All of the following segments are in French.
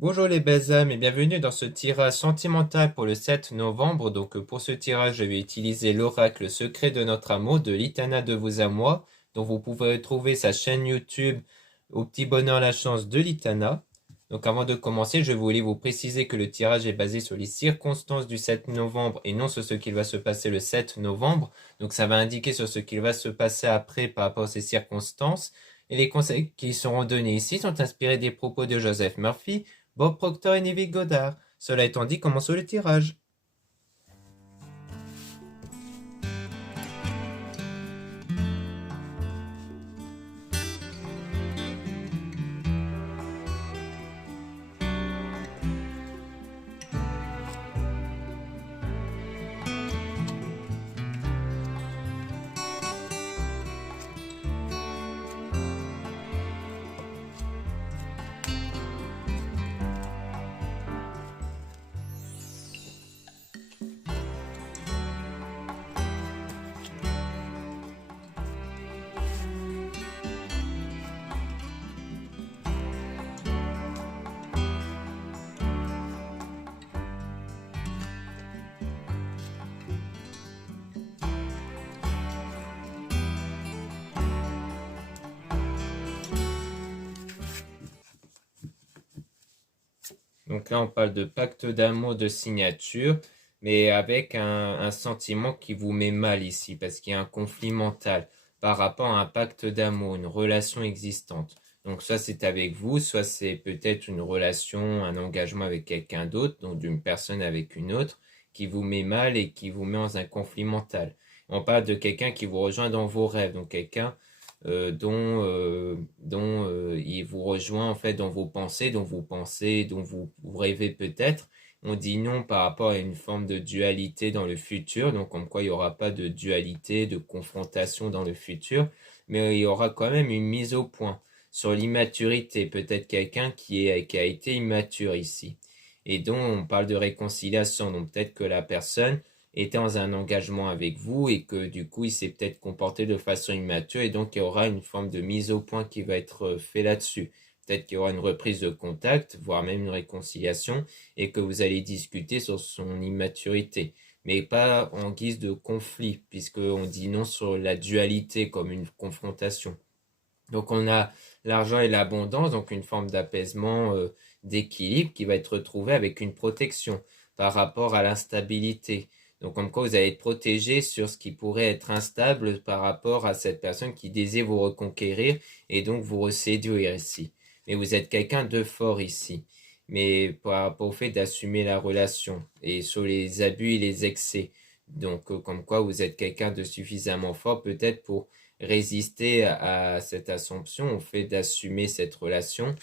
Bonjour les belles âmes et bienvenue dans ce tirage sentimental pour le 7 novembre. Pour ce tirage, je vais utiliser l'oracle secret de notre amour de l'Itana de vous à moi, dont vous pouvez retrouver sa chaîne YouTube au petit bonheur la chance de l'Itana. Donc avant de commencer, je voulais vous préciser que le tirage est basé sur les circonstances du 7 novembre et non sur ce qu'il va se passer le 7 novembre. Donc ça va indiquer sur ce qu'il va se passer après par rapport à ces circonstances. Et les conseils qui seront donnés ici sont inspirés des propos de Joseph Murphy, Bob Proctor et Neville Goddard. Cela étant dit, commençons le tirage. Donc là, on parle de pacte d'amour de signature, mais avec un sentiment qui vous met mal ici, parce qu'il y a un conflit mental par rapport à un pacte d'amour, une relation existante. Donc soit c'est avec vous, soit c'est peut-être une relation, un engagement avec quelqu'un d'autre, donc d'une personne avec une autre, qui vous met mal et qui vous met dans un conflit mental. On parle de quelqu'un qui vous rejoint dans vos rêves, donc quelqu'un dont il vous rejoint en fait dans vos pensées, dont vous pensez, dont vous rêvez peut-être. On dit non par rapport à une forme de dualité dans le futur, donc comme quoi il n'y aura pas de dualité, de confrontation dans le futur, mais il y aura quand même une mise au point sur l'immaturité, peut-être quelqu'un qui a été immature ici. Et donc on parle de réconciliation, donc peut-être que la personne était dans un engagement avec vous et que du coup il s'est peut-être comporté de façon immature et donc il y aura une forme de mise au point qui va être fait là-dessus. Peut-être qu'il y aura une reprise de contact, voire même une réconciliation et que vous allez discuter sur son immaturité. Mais pas en guise de conflit, puisqu'on dit non sur la dualité comme une confrontation. Donc on a l'argent et l'abondance, donc une forme d'apaisement, d'équilibre qui va être retrouvé avec une protection par rapport à l'instabilité. Donc comme quoi vous allez être protégé sur ce qui pourrait être instable par rapport à cette personne qui désire vous reconquérir et donc vous reséduire ici. Mais vous êtes quelqu'un de fort ici. Mais par rapport au fait d'assumer la relation et sur les abus et les excès. Donc comme quoi vous êtes quelqu'un de suffisamment fort peut-être pour résister à cette assumption, au fait d'assumer cette relation,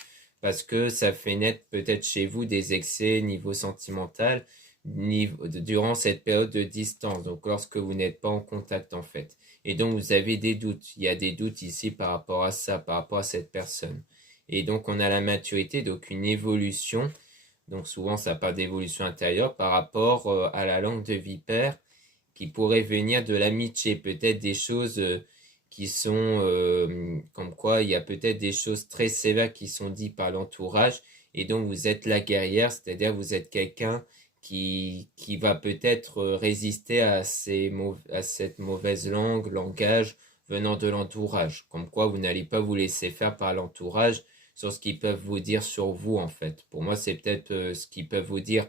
parce que ça fait naître peut-être chez vous des excès niveau sentimental durant cette période de distance, donc lorsque vous n'êtes pas en contact en fait. Et donc vous avez des doutes, il y a des doutes ici par rapport à ça, par rapport à cette personne. Et donc on a la maturité, donc une évolution, donc souvent ça parle d'évolution intérieure par rapport à la langue de vipère qui pourrait venir de l'amitié, peut-être des choses qui sont comme quoi il y a peut-être des choses très sévères qui sont dites par l'entourage et donc vous êtes la guerrière, c'est-à-dire vous êtes quelqu'un qui va peut-être résister à, à cette mauvaise langage venant de l'entourage, comme quoi vous n'allez pas vous laisser faire par l'entourage sur ce qu'ils peuvent vous dire sur vous en fait. Pour moi c'est peut-être ce qu'ils peuvent vous dire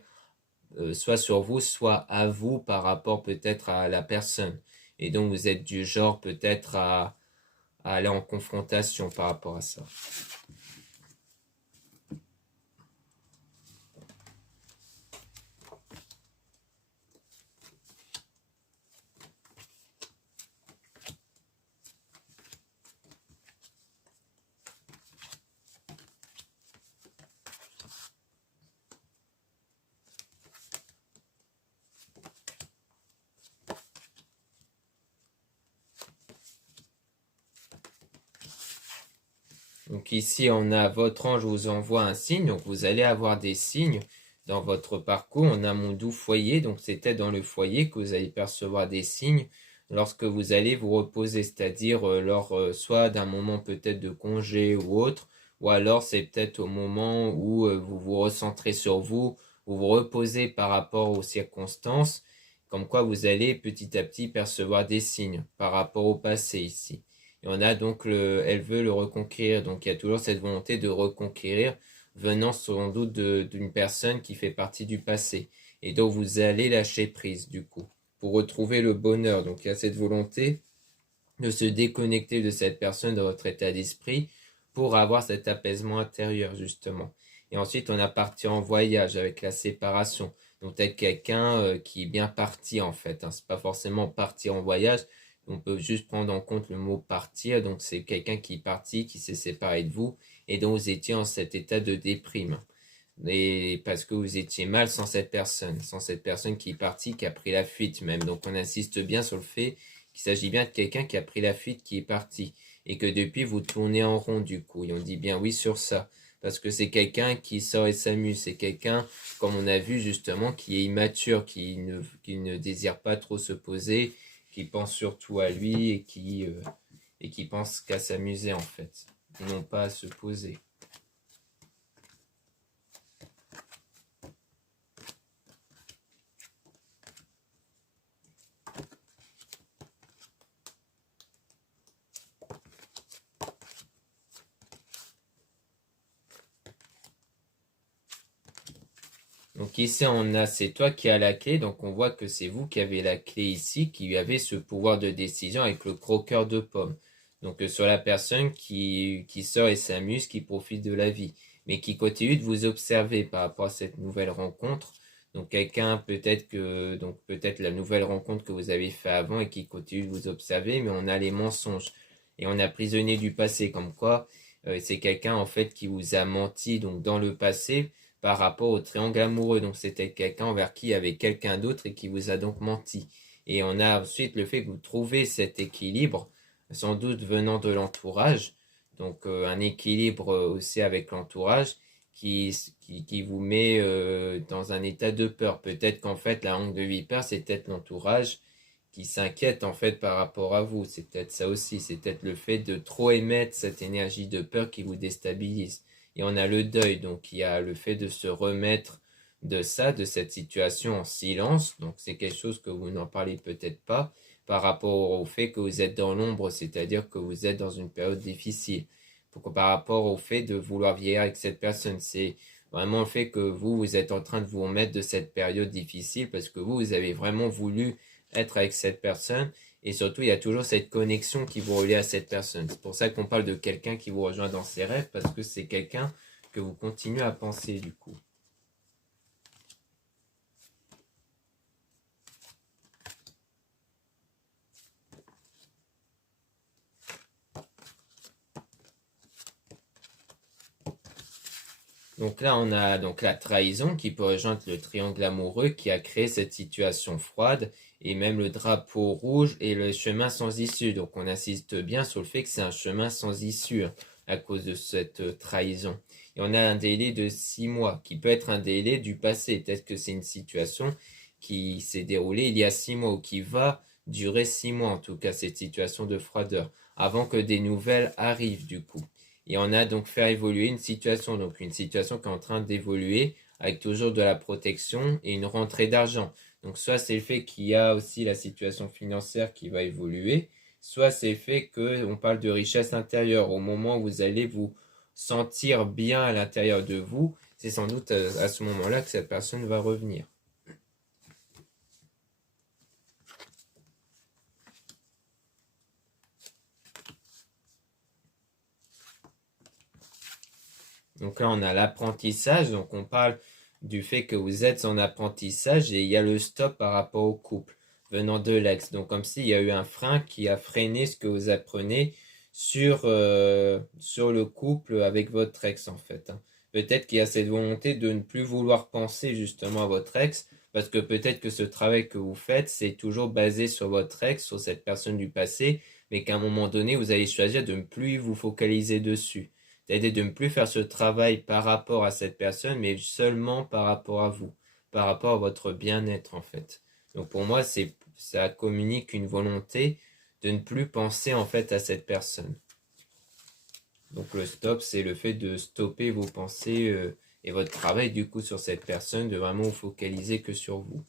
soit sur vous, soit à vous par rapport peut-être à la personne. Et donc vous êtes du genre peut-être à aller en confrontation par rapport à ça. Donc ici, on a votre ange vous envoie un signe. Donc vous allez avoir des signes dans votre parcours. On a mon doux foyer. Donc c'était dans le foyer que vous allez percevoir des signes lorsque vous allez vous reposer. C'est-à-dire lors soit d'un moment peut-être de congé ou autre, ou alors c'est peut-être au moment où vous vous recentrez sur vous, vous vous reposez par rapport aux circonstances, comme quoi vous allez petit à petit percevoir des signes par rapport au passé ici. Et on a donc elle veut le reconquérir, donc il y a toujours cette volonté de reconquérir venant sans doute d'une personne qui fait partie du passé. Et donc vous allez lâcher prise du coup pour retrouver le bonheur. Donc il y a cette volonté de se déconnecter de cette personne, de votre état d'esprit, pour avoir cet apaisement intérieur, justement. Et ensuite, on a parti en voyage avec la séparation. Donc, peut-être quelqu'un qui est bien parti, en fait. Hein. C'est pas forcément partir en voyage. On peut juste prendre en compte le mot partir. Donc, c'est quelqu'un qui est parti, qui s'est séparé de vous, et dont vous étiez en cet état de déprime. Et parce que vous étiez mal sans cette personne qui est partie, qui a pris la fuite même. Donc on insiste bien sur le fait qu'il s'agit bien de quelqu'un qui a pris la fuite, qui est parti. Et que depuis vous tournez en rond du coup. Et on dit bien oui sur ça. Parce que c'est quelqu'un qui sort et s'amuse. C'est quelqu'un, comme on a vu justement, qui est immature, qui ne désire pas trop se poser, qui pense surtout à lui et qui pense qu'à s'amuser en fait. Et non pas à se poser. Donc ici on a, c'est toi qui as la clé, donc on voit que c'est vous qui avez la clé ici, qui avez ce pouvoir de décision avec le croqueur de pommes. Donc sur la personne qui sort et s'amuse, qui profite de la vie, mais qui continue de vous observer par rapport à cette nouvelle rencontre. Donc quelqu'un donc peut-être la nouvelle rencontre que vous avez fait avant et qui continue de vous observer, mais on a les mensonges et on a prisonnier du passé, comme quoi c'est quelqu'un en fait qui vous a menti donc dans le passé par rapport au triangle amoureux. Donc c'était quelqu'un envers qui il y avait quelqu'un d'autre et qui vous a donc menti. Et on a ensuite le fait que vous trouvez cet équilibre, sans doute venant de l'entourage. Donc un équilibre aussi avec l'entourage qui vous met dans un état de peur. Peut-être qu'en fait la langue de vipère, c'est peut-être l'entourage qui s'inquiète en fait par rapport à vous. C'est peut-être ça aussi. C'est peut-être le fait de trop émettre cette énergie de peur qui vous déstabilise. Et on a le deuil, donc il y a le fait de se remettre de ça, de cette situation en silence. Donc c'est quelque chose que vous n'en parlez peut-être pas par rapport au fait que vous êtes dans l'ombre, c'est-à-dire que vous êtes dans une période difficile. Par rapport au fait de vouloir vieillir avec cette personne, c'est vraiment le fait que vous êtes en train de vous remettre de cette période difficile parce que vous avez vraiment voulu être avec cette personne. Et surtout, il y a toujours cette connexion qui vous relie à cette personne. C'est pour ça qu'on parle de quelqu'un qui vous rejoint dans ses rêves, parce que c'est quelqu'un que vous continuez à penser du coup. Donc là, on a donc la trahison qui peut rejoindre le triangle amoureux qui a créé cette situation froide et même le drapeau rouge et le chemin sans issue. Donc on insiste bien sur le fait que c'est un chemin sans issue à cause de cette trahison. Et on a un délai de 6 mois qui peut être un délai du passé. Peut-être que c'est une situation qui s'est déroulée il y a 6 mois ou qui va durer 6 mois en tout cas cette situation de froideur avant que des nouvelles arrivent du coup. Et on a donc fait évoluer donc une situation qui est en train d'évoluer avec toujours de la protection et une rentrée d'argent. Donc soit c'est le fait qu'il y a aussi la situation financière qui va évoluer, soit c'est le fait qu'on parle de richesse intérieure. Au moment où vous allez vous sentir bien à l'intérieur de vous, c'est sans doute à ce moment-là que cette personne va revenir. Donc là, on a l'apprentissage, donc on parle du fait que vous êtes en apprentissage et il y a le stop par rapport au couple venant de l'ex. Donc comme s'il y a eu un frein qui a freiné ce que vous apprenez sur le couple avec votre ex en fait. Hein. Peut-être qu'il y a cette volonté de ne plus vouloir penser justement à votre ex parce que peut-être que ce travail que vous faites, c'est toujours basé sur votre ex, sur cette personne du passé, mais qu'à un moment donné, vous allez choisir de ne plus vous focaliser dessus. C'est-à-dire de ne plus faire ce travail par rapport à cette personne, mais seulement par rapport à vous, par rapport à votre bien-être en fait. Donc pour moi, ça communique une volonté de ne plus penser en fait à cette personne. Donc le stop, c'est le fait de stopper vos pensées et votre travail du coup sur cette personne, de vraiment vous focaliser que sur vous.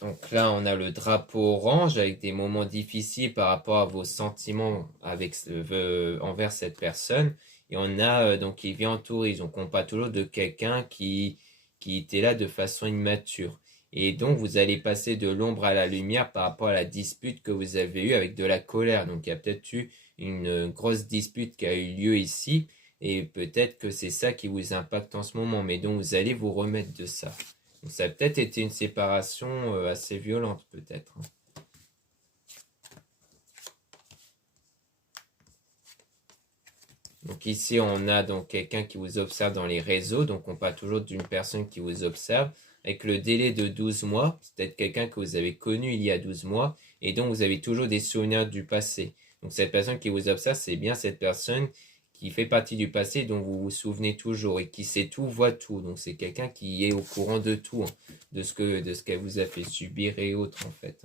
Donc là, on a le drapeau orange avec des moments difficiles par rapport à vos sentiments envers cette personne. Et on a donc qui vient en tourisme. Donc on parle toujours de quelqu'un qui était là de façon immature. Et donc vous allez passer de l'ombre à la lumière par rapport à la dispute que vous avez eue avec de la colère. Donc il y a peut-être eu une grosse dispute qui a eu lieu ici. Et peut-être que c'est ça qui vous impacte en ce moment. Mais donc vous allez vous remettre de ça. Donc ça a peut-être été une séparation assez violente, peut-être. Donc ici, on a donc quelqu'un qui vous observe dans les réseaux. Donc on parle toujours d'une personne qui vous observe. Avec le délai de 12 mois, c'est peut-être quelqu'un que vous avez connu il y a 12 mois. Et donc vous avez toujours des souvenirs du passé. Donc cette personne qui vous observe, c'est bien cette personne qui fait partie du passé dont vous vous souvenez toujours et qui sait tout, voit tout. Donc c'est quelqu'un qui est au courant de tout, hein, de ce qu'elle vous a fait subir et autres en fait.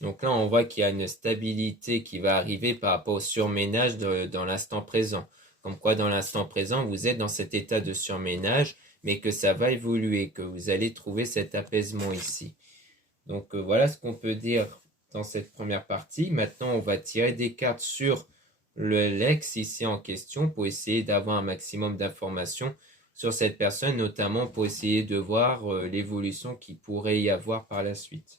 Donc là, on voit qu'il y a une stabilité qui va arriver par rapport au surménage dans l'instant présent. Comme quoi, dans l'instant présent, vous êtes dans cet état de surménage, mais que ça va évoluer, que vous allez trouver cet apaisement ici. Donc voilà ce qu'on peut dire dans cette première partie. Maintenant, on va tirer des cartes sur le Lex ici en question pour essayer d'avoir un maximum d'informations sur cette personne, notamment pour essayer de voir l'évolution qu'il pourrait y avoir par la suite.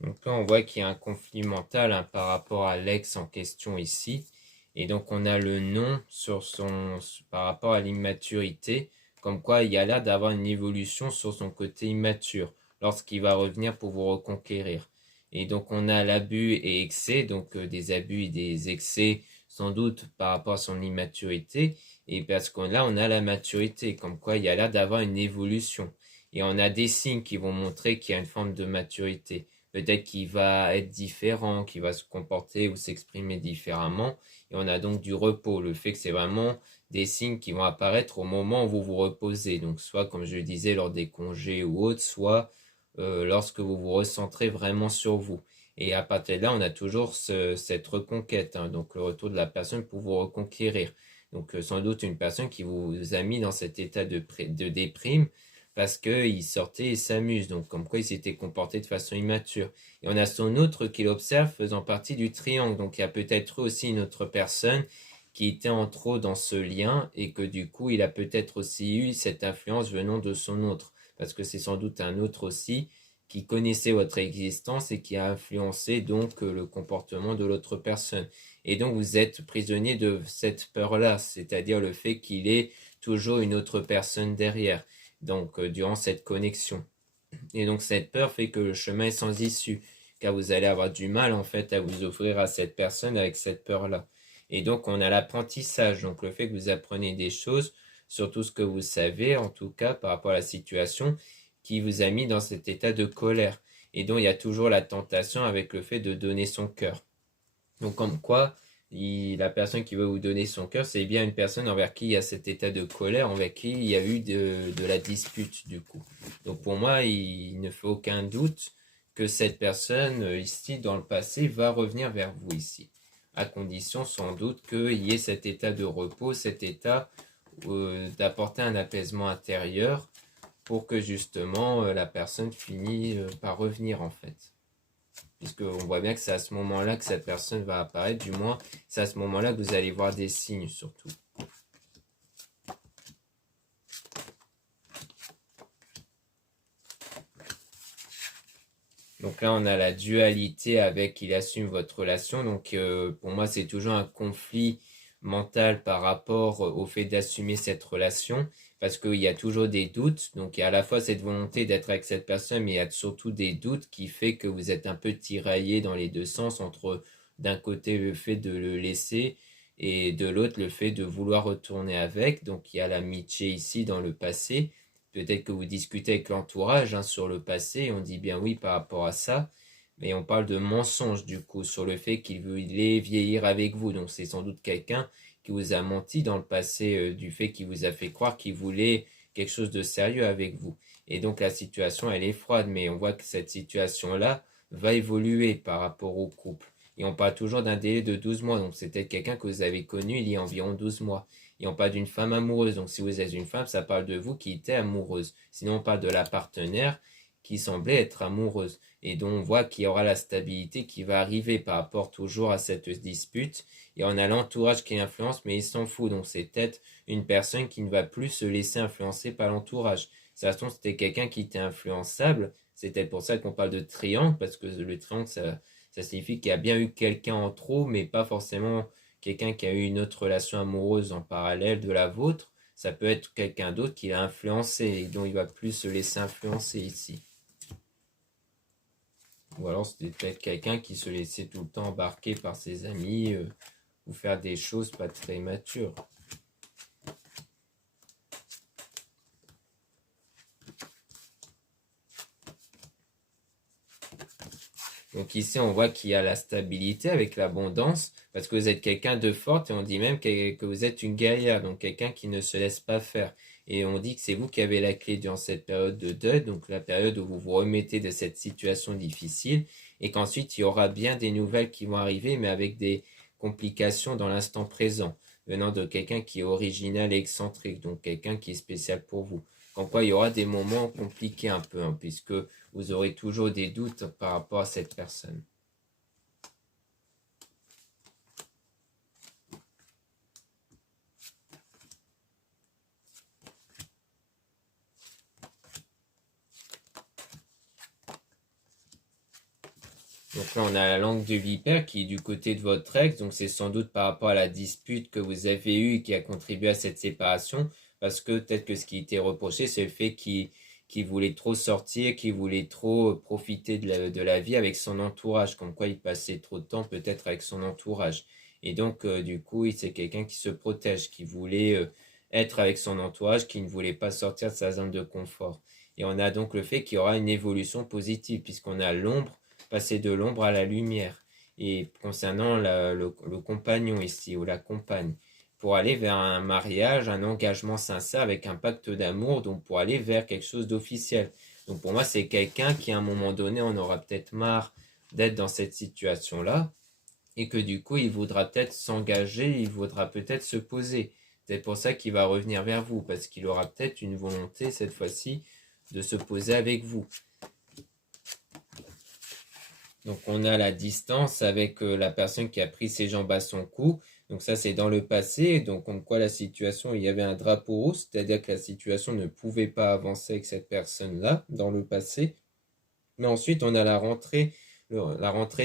Donc là, on voit qu'il y a un conflit mental hein, par rapport à l'ex en question ici. Et donc, on a le non par rapport à l'immaturité, comme quoi il y a l'air d'avoir une évolution sur son côté immature lorsqu'il va revenir pour vous reconquérir. Et donc, on a l'abus et excès, donc des abus et des excès sans doute par rapport à son immaturité. Et parce qu'on là, on a la maturité, comme quoi il y a l'air d'avoir une évolution. Et on a des signes qui vont montrer qu'il y a une forme de maturité. Peut-être qu'il va être différent, qu'il va se comporter ou s'exprimer différemment. Et on a donc du repos, le fait que c'est vraiment des signes qui vont apparaître au moment où vous vous reposez. Donc soit, comme je le disais, lors des congés ou autres, soit lorsque vous vous recentrez vraiment sur vous. Et à partir de là, on a toujours cette reconquête, hein, donc le retour de la personne pour vous reconquérir. Donc sans doute une personne qui vous a mis dans cet état de déprime, parce qu'il sortait et s'amuse, donc comme quoi il s'était comporté de façon immature. Et on a son autre qui l'observe faisant partie du triangle, donc il y a peut-être aussi une autre personne qui était en trop dans ce lien et que du coup il a peut-être aussi eu cette influence venant de son autre, parce que c'est sans doute un autre aussi qui connaissait votre existence et qui a influencé donc le comportement de l'autre personne. Et donc vous êtes prisonnier de cette peur-là, c'est-à-dire le fait qu'il ait toujours une autre personne derrière. Donc durant cette connexion. Et donc cette peur fait que le chemin est sans issue, car vous allez avoir du mal en fait à vous offrir à cette personne avec cette peur-là. Et donc on a l'apprentissage, donc le fait que vous apprenez des choses sur tout ce que vous savez, en tout cas par rapport à la situation, qui vous a mis dans cet état de colère. Et donc il y a toujours la tentation avec le fait de donner son cœur. Donc comme quoi, la personne qui veut vous donner son cœur, c'est bien une personne envers qui il y a cet état de colère, envers qui il y a eu de la dispute du coup. Donc pour moi, il ne fait aucun doute que cette personne ici dans le passé va revenir vers vous ici. À condition sans doute qu'il y ait cet état de repos, cet état d'apporter un apaisement intérieur pour que justement la personne finisse par revenir en fait. Puisqu'on voit bien que c'est à ce moment-là que cette personne va apparaître, du moins c'est à ce moment-là que vous allez voir des signes surtout. Donc là, on a la dualité avec il assume votre relation. Donc pour moi, c'est toujours un conflit mental par rapport au fait d'assumer cette relation parce qu'il y a toujours des doutes. Donc il y a à la fois cette volonté d'être avec cette personne, mais il y a surtout des doutes qui fait que vous êtes un peu tiraillé dans les deux sens entre d'un côté le fait de le laisser et de l'autre le fait de vouloir retourner avec. Donc il y a l'amitié ici dans le passé. Peut-être que vous discutez avec l'entourage sur le passé et on dit bien oui par rapport à ça, mais on parle de mensonge du coup sur le fait qu'il voulait vieillir avec vous. Donc c'est sans doute quelqu'un qui vous a menti dans le passé du fait qu'il vous a fait croire qu'il voulait quelque chose de sérieux avec vous. Et donc la situation elle est froide, mais on voit que cette situation-là va évoluer par rapport au couple. Et on parle toujours d'un délai de 12 mois, donc c'est peut-être quelqu'un que vous avez connu il y a environ 12 mois. Et on parle d'une femme amoureuse. Donc si vous êtes une femme, ça parle de vous qui était amoureuse. Sinon, on parle de la partenaire qui semblait être amoureuse. Et dont on voit qu'il y aura la stabilité qui va arriver par rapport toujours à cette dispute. Et on a l'entourage qui influence, mais il s'en fout. Donc c'est peut-être une personne qui ne va plus se laisser influencer par l'entourage. Ça se trouve, c'était quelqu'un qui était influençable. C'est peut-être pour ça qu'on parle de triangle, parce que le triangle, ça signifie qu'il y a bien eu quelqu'un en trop, mais pas forcément quelqu'un qui a eu une autre relation amoureuse en parallèle de la vôtre. Ça peut être quelqu'un d'autre qui l'a influencé et dont il va plus se laisser influencer ici. Ou alors c'était peut-être quelqu'un qui se laissait tout le temps embarquer par ses amis ou faire des choses pas très matures. Donc ici, on voit qu'il y a la stabilité avec l'abondance, parce que vous êtes quelqu'un de forte et on dit même que vous êtes une guerrière, donc quelqu'un qui ne se laisse pas faire. Et on dit que c'est vous qui avez la clé durant cette période de deuil, donc la période où vous vous remettez de cette situation difficile, et qu'ensuite il y aura bien des nouvelles qui vont arriver, mais avec des complications dans l'instant présent, venant de quelqu'un qui est original et excentrique, donc quelqu'un qui est spécial pour vous. Comme quoi il y aura des moments compliqués un peu, puisque vous aurez toujours des doutes par rapport à cette personne. Donc là, on a la langue de vipère qui est du côté de votre ex, donc c'est sans doute par rapport à la dispute que vous avez eue qui a contribué à cette séparation, parce que peut-être que ce qui était reproché, c'est le fait qu'il voulait trop sortir, qu'il voulait trop profiter de la vie avec son entourage, comme quoi il passait trop de temps peut-être avec son entourage. Et donc, du coup, c'est quelqu'un qui se protège, qui voulait être avec son entourage, qui ne voulait pas sortir de sa zone de confort. Et on a donc le fait qu'il y aura une évolution positive, puisqu'on a l'ombre, passer de l'ombre à la lumière. Et concernant le compagnon ici, ou la compagne, pour aller vers un mariage, un engagement sincère avec un pacte d'amour, donc pour aller vers quelque chose d'officiel. Donc pour moi, c'est quelqu'un qui, à un moment donné, on aura peut-être marre d'être dans cette situation-là, et que du coup, il voudra peut-être s'engager, il voudra peut-être se poser. C'est pour ça qu'il va revenir vers vous, parce qu'il aura peut-être une volonté, cette fois-ci, de se poser avec vous. Donc on a la distance avec la personne qui a pris ses jambes à son cou. Donc ça c'est dans le passé. Donc comme quoi la situation, il y avait un drapeau rouge, c'est-à-dire que la situation ne pouvait pas avancer avec cette personne-là dans le passé. Mais ensuite on a la rentrée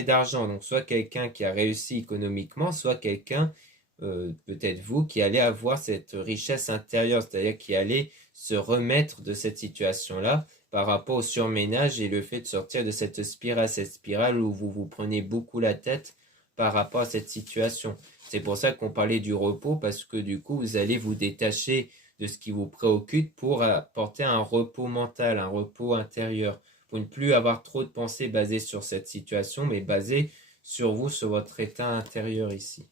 d'argent. Donc soit quelqu'un qui a réussi économiquement, soit quelqu'un, peut-être vous, qui allez avoir cette richesse intérieure, c'est-à-dire qui allait se remettre de cette situation-là par rapport au surménage et le fait de sortir de cette spirale où vous vous prenez beaucoup la tête par rapport à cette situation. C'est pour ça qu'on parlait du repos, parce que du coup, vous allez vous détacher de ce qui vous préoccupe pour apporter un repos mental, un repos intérieur, pour ne plus avoir trop de pensées basées sur cette situation, mais basées sur vous, sur votre état intérieur ici.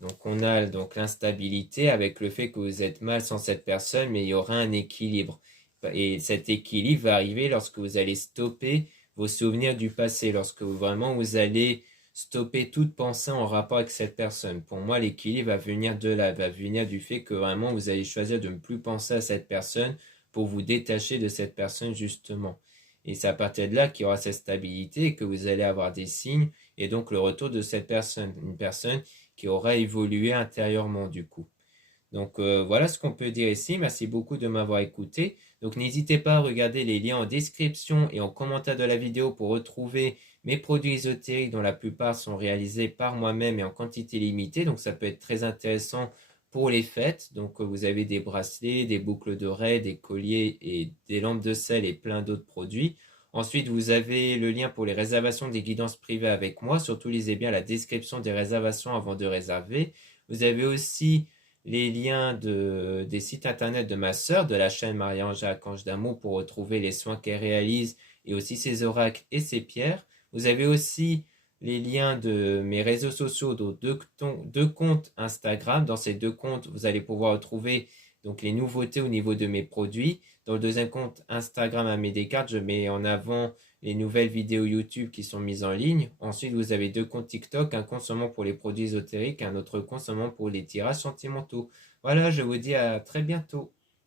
Donc on a donc l'instabilité avec le fait que vous êtes mal sans cette personne, mais il y aura un équilibre. Et cet équilibre va arriver lorsque vous allez stopper vos souvenirs du passé, lorsque vraiment vous allez stopper toute pensée en rapport avec cette personne. Pour moi, l'équilibre va venir de là, va venir du fait que vraiment vous allez choisir de ne plus penser à cette personne pour vous détacher de cette personne justement. Et c'est à partir de là qu'il y aura cette stabilité et que vous allez avoir des signes et donc le retour de cette personne. Une personne qui aura évolué intérieurement du coup. Donc voilà ce qu'on peut dire ici. Merci beaucoup de m'avoir écouté. Donc n'hésitez pas à regarder les liens en description et en commentaire de la vidéo pour retrouver mes produits ésotériques dont la plupart sont réalisés par moi-même et en quantité limitée. Donc ça peut être très intéressant pour les fêtes. Donc vous avez des bracelets, des boucles d'oreilles, des colliers et des lampes de sel et plein d'autres produits. Ensuite, vous avez le lien pour les réservations des guidances privées avec moi. Surtout, lisez bien la description des réservations avant de réserver. Vous avez aussi les liens des sites internet de ma sœur, de la chaîne Marie-Ange Archange d'Amour pour retrouver les soins qu'elle réalise et aussi ses oracles et ses pierres. Vous avez aussi les liens de mes réseaux sociaux, donc deux comptes Instagram. Dans ces deux comptes, vous allez pouvoir retrouver donc les nouveautés au niveau de mes produits. Dans le deuxième compte Instagram à mes Descartes, je mets en avant les nouvelles vidéos YouTube qui sont mises en ligne. Ensuite, vous avez deux comptes TikTok, un compte seulement pour les produits ésotériques, un autre compte seulement pour les tirages sentimentaux. Voilà, je vous dis à très bientôt.